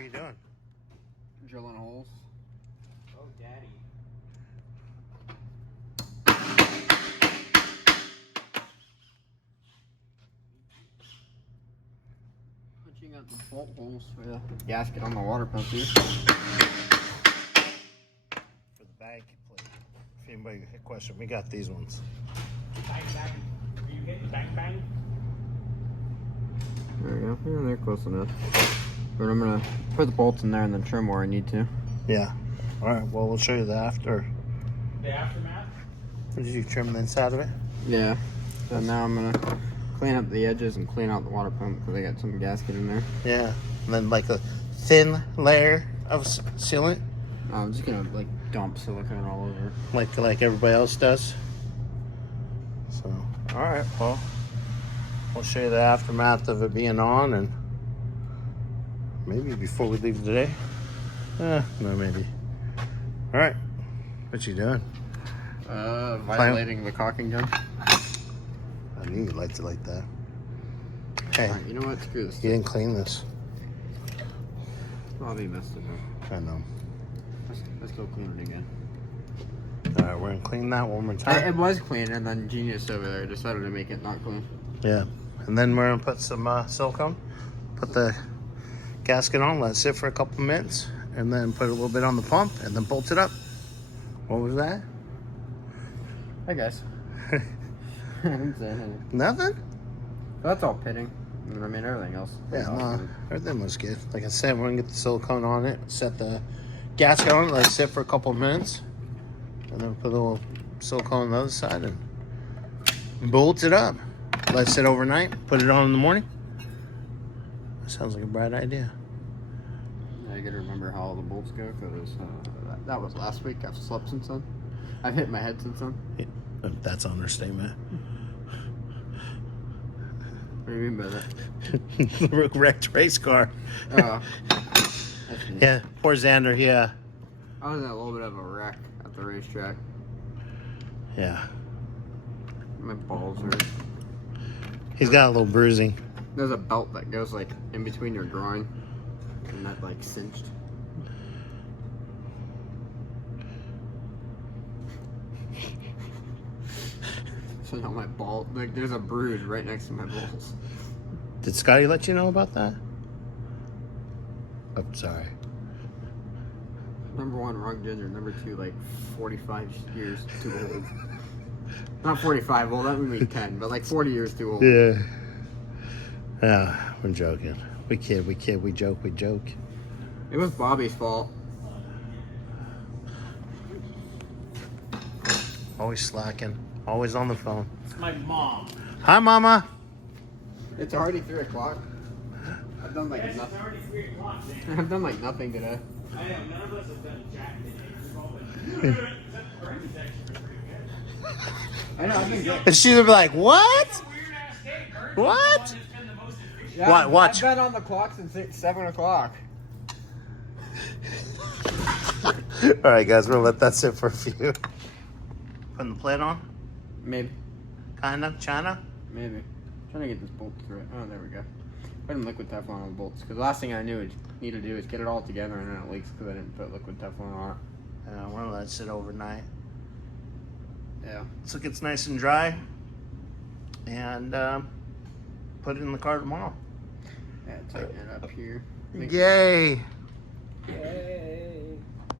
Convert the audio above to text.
are you doing? Drilling holes. Oh, daddy. Punching out the bolt holes for the gasket on the water pump here. For the bank plate. If anybody had a question, we got these ones. Bang, bang. Are you hitting bang, bang? There we go. Yeah, they're close enough. But I'm gonna put the bolts in there and then trim where I need to. Yeah. All right. Well, we'll show you the after. The aftermath? Did you trim the inside of it? Yeah. So now I'm gonna clean up the edges and clean out the water pump because I got some gasket in there. Yeah. And then like a thin layer of sealant, I'm just gonna like dump silicone all over. like everybody else does. So, all right. Well, we'll show you the aftermath of it being on, and maybe before we leave today. No, maybe. All right. What you doing? Violating the caulking gun. I knew you liked it like that. Hey, Alright, you know what? Screw this. you didn't clean this. Bobby messed it up. I know. Let's go clean it again. All right, we're gonna clean that one more time. It was clean, and then Genius over there decided to make it not clean. Yeah, and then we're gonna put some silicone, put the gasket on, let it sit for a couple minutes, and then put a little bit on the pump, and then bolt it up. What was that? I guess. I didn't say anything. Nothing? That's all pitting. I mean, everything else. Yeah, no, everything was good. Like I said, we're gonna get the silicone on it, set the gasket on it, let it sit for a couple of minutes, and then put a little silicone on the other side and bolt it up. Let it sit overnight, put it on in the morning. That sounds like a bright idea. I gotta remember how all the bolts go because that was last week. I've slept since then. I've hit my head since then. Yeah, that's an understatement. What do you mean by that? The wrecked race car. Oh. Yeah, poor Xander. Yeah. I was in a little bit of a wreck at the racetrack. Yeah. My balls hurt. He's got a little bruising. There's a belt that goes like in between your groin, and that like cinched. So now my ball, like there's a bruise right next to my balls. Did Scotty let you know about that? I'm sorry. Number one, wrong gender. Number two, like 45 years too old. Not 45 old, that would be 10, but like 40 years too old. Yeah. Yeah, I'm joking. We kid, we joke. It was Bobby's fault. Always slacking. Always on the phone. It's my mom. Hi, Mama. It's already 3 o'clock. I've done like Yes, it's nothing. already 3 o'clock, man. I've done like nothing today. I know, none of us have done jack today. We've all been... Brendan's actually been pretty good. I know, I've been good. And she'll be like, what? It's a weird-ass day. Brendan's What? the one that's been the most efficient. Yeah, Watch. I've been on the clock since 7 o'clock. All right, guys, we're going to let that sit for a few. Putting the plate on? Maybe. Kind of? China? Maybe. Trying to get this bolt through it. Oh, there we go. Putting liquid Teflon on the bolts. Because the last thing I need to do is get it all together and then it leaks because I didn't put liquid Teflon on it. We're going to let it sit overnight. Yeah. So it gets nice and dry. And put it in the car tomorrow. Yeah, tighten it up here. Yay!